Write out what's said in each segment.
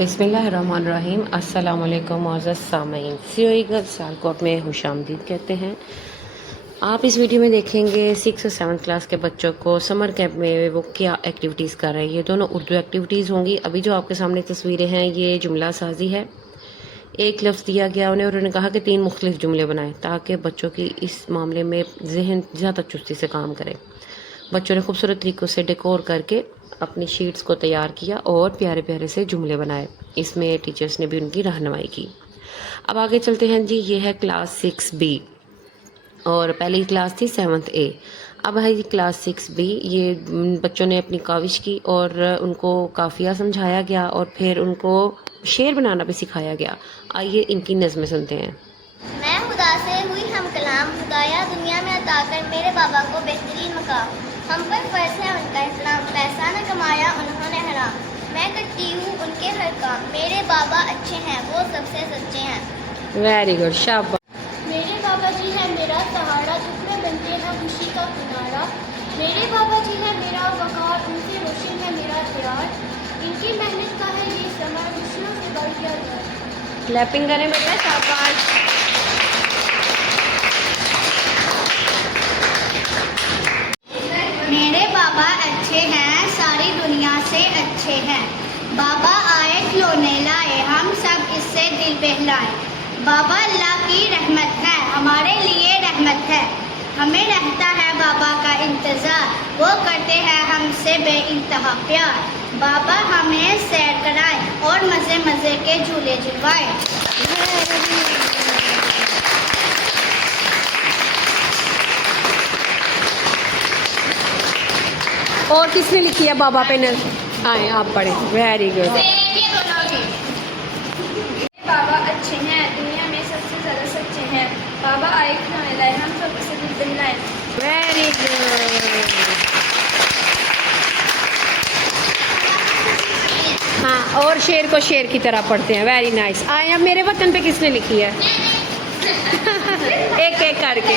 बिस्मिल्लाहिर्रहमानिर्रहीम। अस्सलाम वालेकुम मुअज़्ज़ज़ सामीन। सीओई गर्ल्स सियालकोट में खुशामदीद कहते हैं। आप इस वीडियो में देखेंगे 6 और 7 क्लास के बच्चों को समर कैंप में वो क्या एक्टिविटीज़ कर रहे हैं। ये दोनों उर्दू एक्टिविटीज़ होंगी। अभी जो आपके सामने तस्वीरें हैं ये जुमला साजी है। एक लफ्ज़ दिया गया उन्हें और उन्होंने कहा कि 3 मुख्तलिफ जुमले बनाएं ताकि बच्चों की इस मामले में जहन ज़्यादा चुस्ती से काम करे। बच्चों ने खूबसूरत तरीक़ों से डेकोर करके अपनी शीट्स को तैयार किया और प्यारे प्यारे से जुमले बनाए। इसमें टीचर्स ने भी उनकी रहनुमाई की। अब आगे चलते हैं जी। ये है क्लास 6B और पहली क्लास थी 7th A। अब है जी क्लास 6B। ये बच्चों ने अपनी काविश की और उनको काफ़िया समझाया गया और फिर उनको शेर बनाना भी सिखाया गया। आइए इनकी नज़में सुनते हैं। मैं खुदा से हुई हम कलाम, खुदाया दुनिया में अता कर मेरे बाबा को बेहतरीन मकाम। हम पर फर्ज है उनका इस्लाम, पैसा न कमाया उन्होंने हराम। मैं करती हूँ उनके हर काम, मेरे बाबा अच्छे हैं वो सबसे सच्चे हैं। वेरी गुड, शाबाश। मेरे बाबा जी है मेरा सहारा, जिसमें बनते हैं खुशी का किनारा। मेरे बाबा जी है मेरा वकार, उनसे रोशन है मेरा प्यार। इनकी मेहनत का है ये समर, दुश्मनों से बढ़ गया डर। क्लैपिंग करें बेटा, शाबाश। मेरे बाबा अच्छे हैं सारी दुनिया से अच्छे हैं। बाबा आए खिलौने लाए, हम सब इससे दिल बहलाए। बाबा अल्लाह की रहमत है, हमारे लिए रहमत है। हमें रहता है बाबा का इंतज़ार, वो करते हैं हमसे बेइंतहा प्यार। बाबा हमें सैर कराए और मज़े मज़े के झूले झुलवाए। और किसने लिखी है बाबा पे न आए आप पढ़े। Very good. बाबा अच्छे हैं दुनिया में सबसे ज़्यादा सच्चे हैं। बाबा आए खिलौने लाए, हम सब इसे दिल बहलाए। Very good. हाँ, और शेर को शेर की तरह पढ़ते हैं। Very nice. आए अब मेरे वतन पे किसने लिखी है? एक एक करके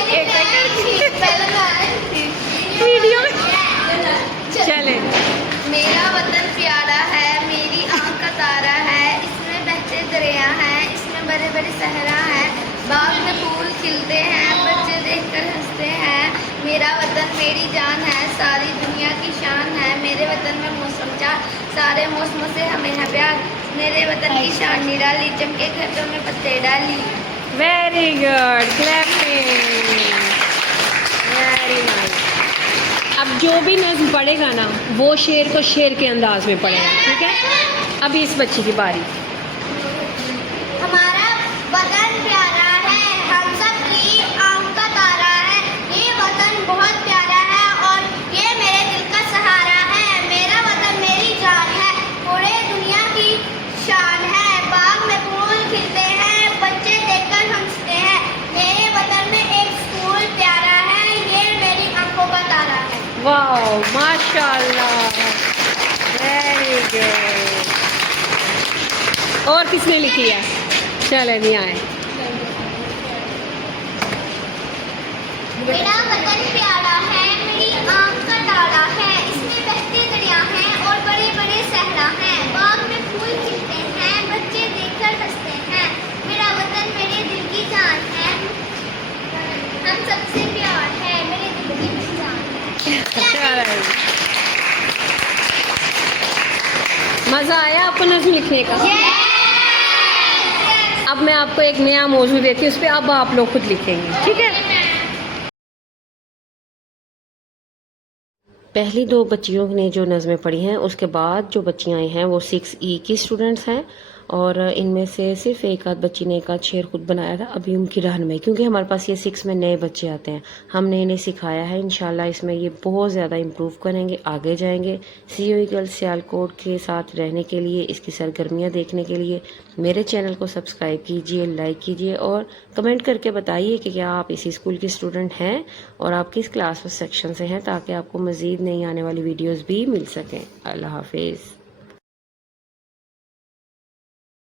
वीडियो में चले। मेरा वतन प्यारा है, मेरी आँख का तारा है, इसमें बहते दरिया हैं, इसमें बड़े बड़े सहरा हैं। बाग में फूल खिलते हैं, बच्चे देखकर हंसते हैं। मेरा वतन मेरी जान है, सारी दुनिया की शान है। मेरे वतन में मौसम चार, सारे मौसमों से हमें है प्यार। मेरे वतन की शान निराली, चमके घरों में पत्ते डाली। Very good, clapping. Very nice. अब जो भी नज़्म पढ़ेगा ना वो शेर को शेर के अंदाज में पढ़ेगा, ठीक है? अभी इस बच्ची की बारी। हमारा वतन प्यारा है, हम सब की आँख का तारा है। ये वतन बहुत प्यारा है और ये मेरे दिल का सहारा है। मेरा वतन मेरी जान है, पूरे दुनिया की शान है। बाग में फूल खिलते हैं, बच्चे देखकर हंसते हैं। मेरे वतन में एक स्कूल प्यारा है, ये मेरी आँखों का तारा है। वाह, माशाल्लाह, वेरी गुड। और किसने लिखी है? चले नहीं आए। मेरा वतन प्यारा है, मेरी आँख का तारा है, इसमें बहते दरिया हैं और बड़े बड़े सहरा हैं। बाग में फूल खिलते हैं, बच्चे देखकर हंसते हैं। मेरा वतन मेरे दिल की जान है, हम सबसे प्यार है, मेरे दिल की पहचान है। मज़ा आया आपको नज़्म लिखने का? अब मैं आपको एक नया मौजू देती हूँ, उस पर अब आप लोग खुद लिखेंगे, ठीक है? पहली 2 बच्चियों ने जो नज़में पढ़ी हैं उसके बाद जो बच्चियाँ आई हैं वो 6E की स्टूडेंट्स हैं और इनमें से सिर्फ एक आध बच्ची ने एक आध शेर खुद बनाया था। अभी उनकी रहनुमाई, क्योंकि हमारे पास ये 6 में नए बच्चे आते हैं, हमने इन्हें सिखाया है। इंशाल्लाह इसमें ये बहुत ज़्यादा इम्प्रूव करेंगे, आगे जाएंगे। सीओई गर्ल्स सियालकोट के साथ रहने के लिए, इसकी सरगर्मियाँ देखने के लिए मेरे चैनल को सब्सक्राइब कीजिए, लाइक कीजिए और कमेंट करके बताइए कि क्या आप इसी स्कूल की स्टूडेंट हैं और आप किस क्लास व सेक्शन से हैं, ताकि आपको मज़ीद नई आने वाली वीडियोज़ भी मिल सकें। अल्लाह हाफिज़।